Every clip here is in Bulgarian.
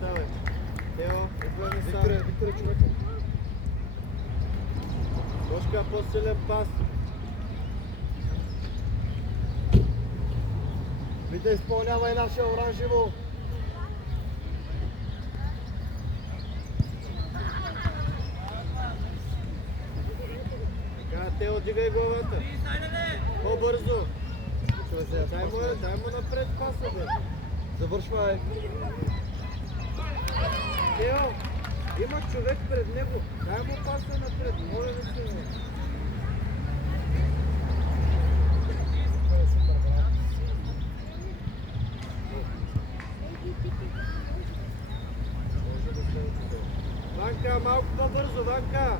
давай. Тео, отвън сам. Викторе, човека. Бошка, по-силен пас. Мите, изпълнявай нашия оранжево. Така, Тео, дигай главата. По-бързо. Дай му напред паса, бе. Завършвай. Тео, има човек пред него. Дай му паса напред. Моля да се. Ванка, малко по-бързо, Ванка!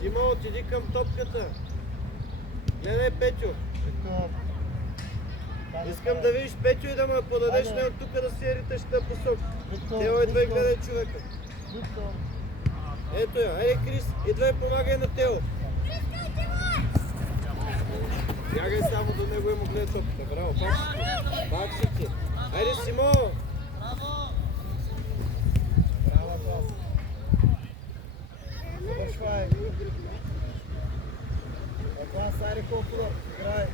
Симо, отиди към топката. Гледай Петю. Искам да видиш Петю и да ме подадеш не от тук да си ериташ на посок. Тео, идва и гледай човека. Ето я, айде Крис, идва и помагай на Тео. Бягай само до него и му гледай топката. Браво, пак си ти. Айде Симо! Завършвай. Еклан Сайри Кофула, играй.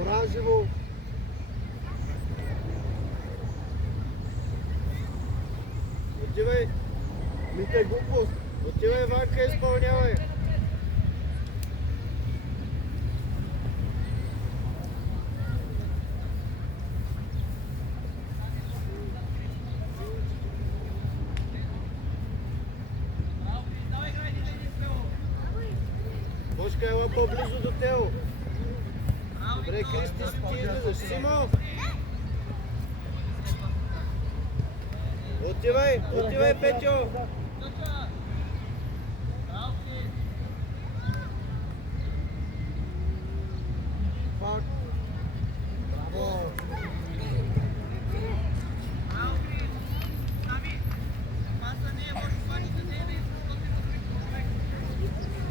Оранжево. Отивай. Мите, глупост. Отивай, Ванка, изпълнявай. Бошка, ела по-близо до Тео. Добре, Кристи, ти излизаш. Симо! Отивай, Петю! Пак. Браво.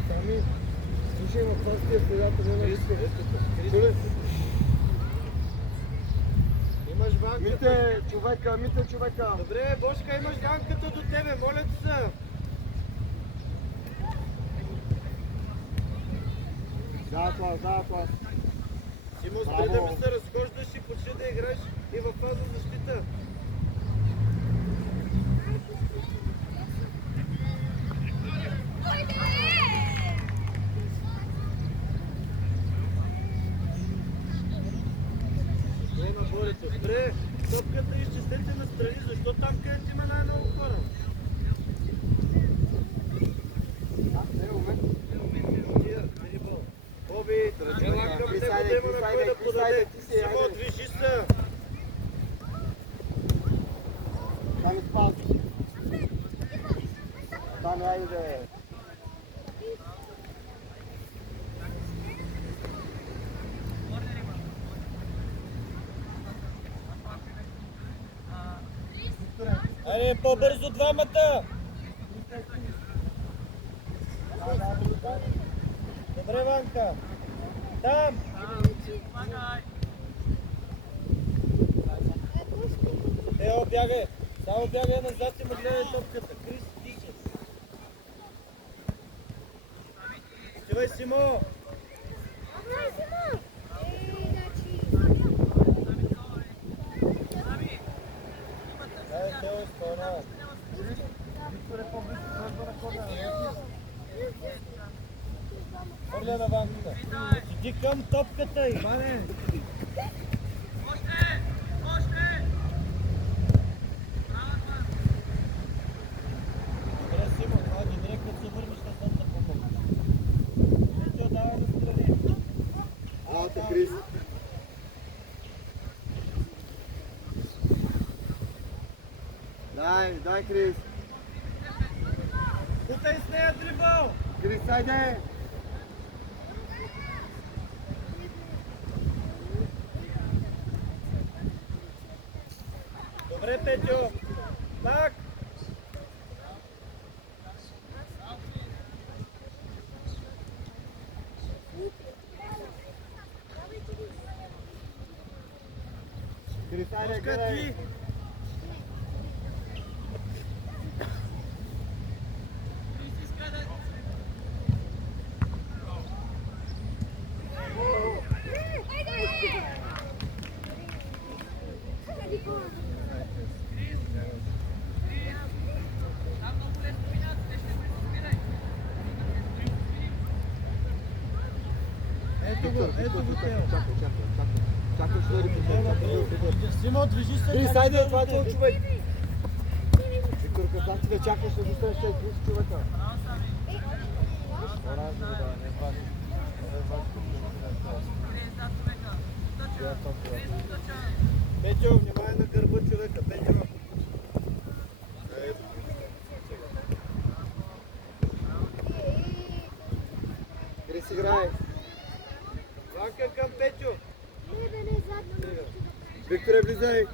Сами. Слушай, ма това си е предата, не на риска. Чуле? Имаш Ванката. Мите, човека. Добре, Бошка, имаш Ванката до тебе, моля ти се. Заклас. Симо, спри да ми се разхождаш и почти да играеш и във фаза защита. Добре, топката изчистете настрани, защо там където има най-много хора? Боби, ела към него да има на кой да подаде. Симо, движи се! Там изпазваш. Там айде. Айде, по-бързо двамата! Добре, Ванка! Там! Ео, бягай! Само бягай назад и му гледай топката. Крис, тише! Отивай, Симо! Дай, Тео изпълнява. Хвърля на Ванката. Иди към топката, Иване! Добре, Симо, ходи директно да се върнеш на съм да помогнеш. Тео, давай настрани. Алта, Крис. Дай, Крис. Путай с нея дрибъл! Крис, айде! Добре, Петю! Пак! Крис, айде, Точка гледай. 3. Ето го, ето го Тео. Чакай, ще дойде подбор. Симо, движи се. Крис, айде, това е твой човек. Виктор Казанци, чакай, ще достанеш 6 човека. Оранжево, да, не важно. Петьо, внимай на гърба човека. Петьо. Крис, играй. Ванка към Петьо. Викторе, влизай.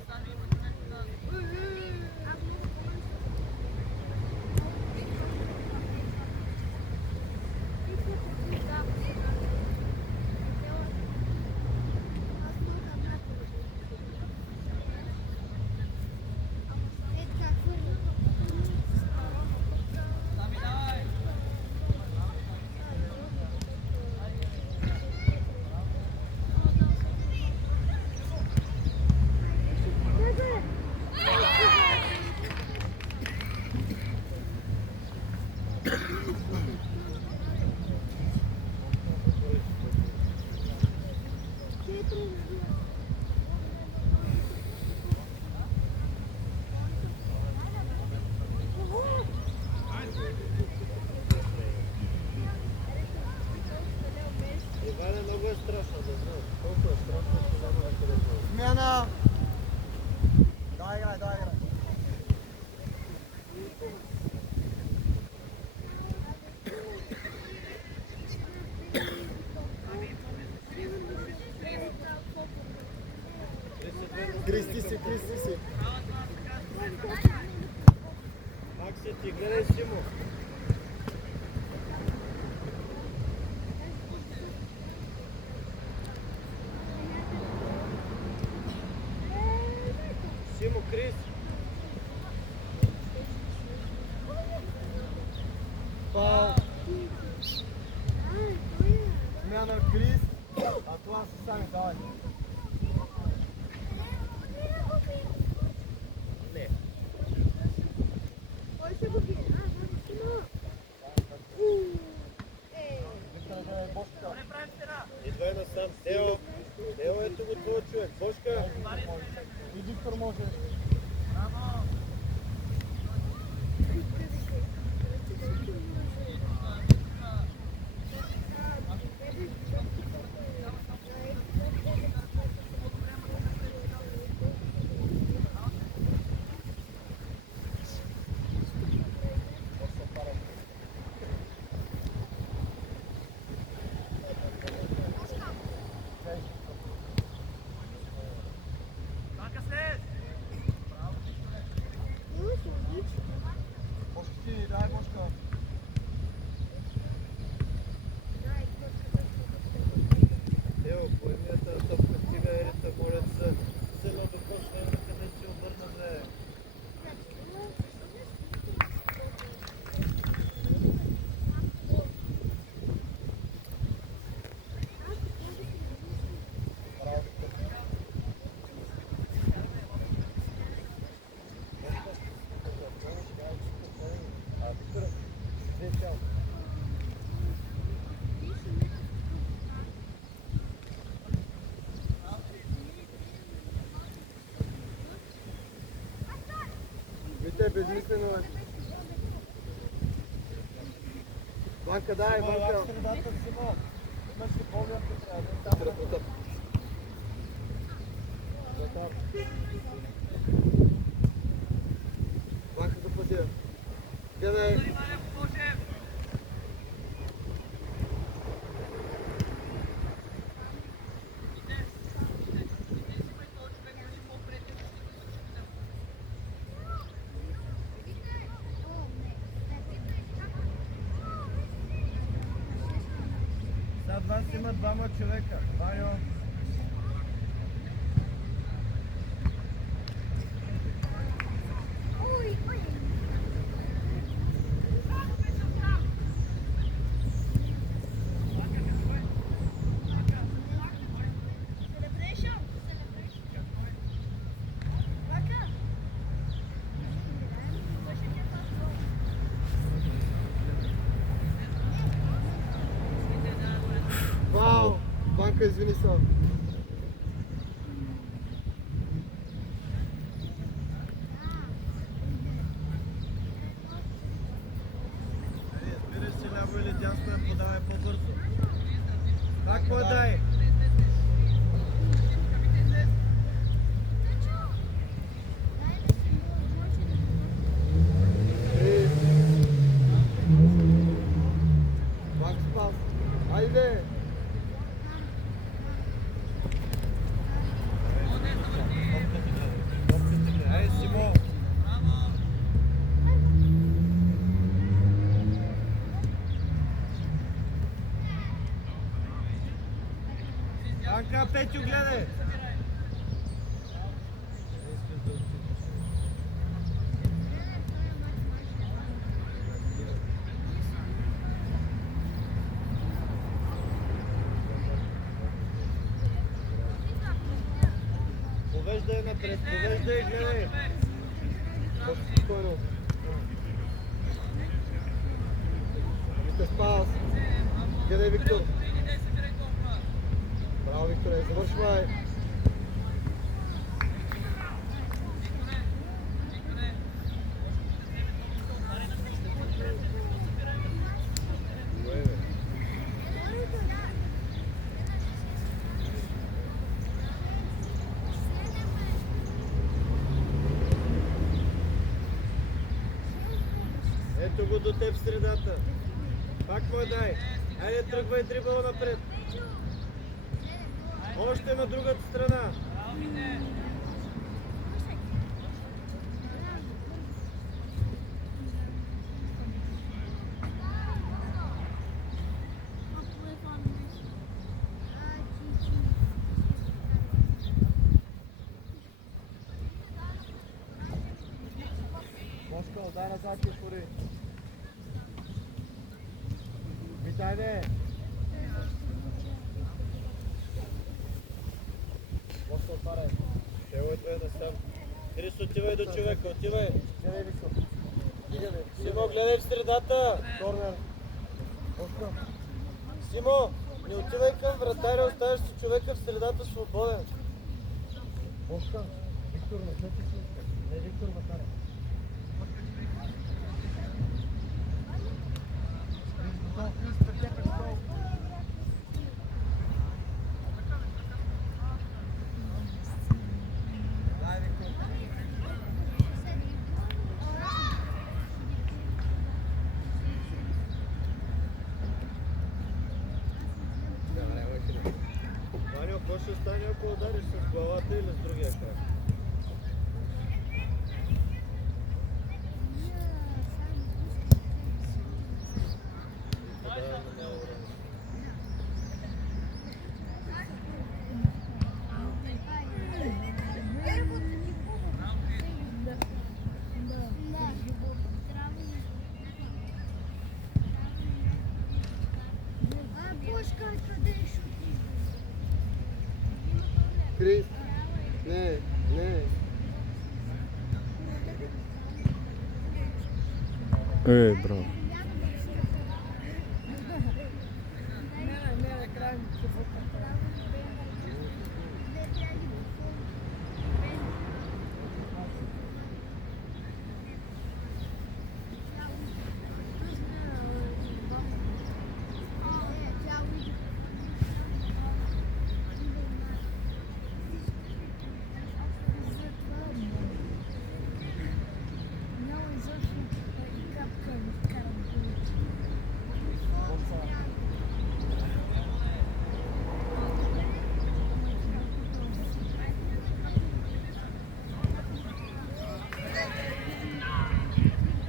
Иване, много е страшно, да знам. Колко е страшно, ще знам на къде е. Смяна. Давай, играй, давай, играй. Крести се, крести се. Макси, ти гледай Симо. Симо, Крис. Пау. Смяна Крис. А това са сами, давай. Не. Идвай насам. Тео. Тео, ето го твой човек. Бошка. И Виктор може. Бошки, дай Бошка. Тео, поеми тази топка, стига ерите, моля се. Сено докосва има къде си обърна време. Вите, безмислено е. Банка, дай, банка. Средата, Симо. Имаш ли поглед, трябва да Тра потъп. Банка за пътя. Гледай. Зад вас има двама човека. Ваньо. Вау! Банка, извини се. Избираш си ляво или дясно, я подавай по-бързо. Пак подай. Макс пас. Айде! Ай, Симо. Анка, Петю, гледай. Повеждай напред, повеждай, гледай. Спокойно. Вижте спас. Гледай, Виктор. Браво, Викторе, завършвай. Ето го до теб в средата. Пак му дай. Айде, тръгвай дрибъл напред. Още на другата страна. Москал, дай назад и отвори. Витайде! Москал, отваряй. Ево е насам. Крис, отивай до човека, отивай. Гледай, Виктор. Стигаме. Симо, гледай в средата. Корнер. Москал. Симо, не отивай към вратаря, оставяш си човека в средата свободен. Москал. Виктор, не се ти слуска. Не, Виктор, вратаря. Ваню, какво ще стане, ако удариш с главата или с другия крак? Крис. Не, не. Браво.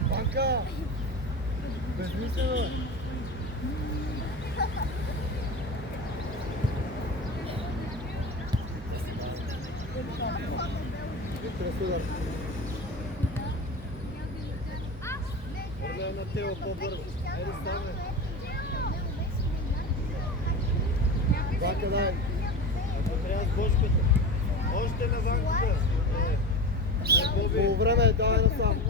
Банка! Безмислено! Виктор, судар. Вървя на тело по-бързо. Айде, стане. Банка, дай. Ако трябва с бошката. Още на банката. Боби. По време, давай насам.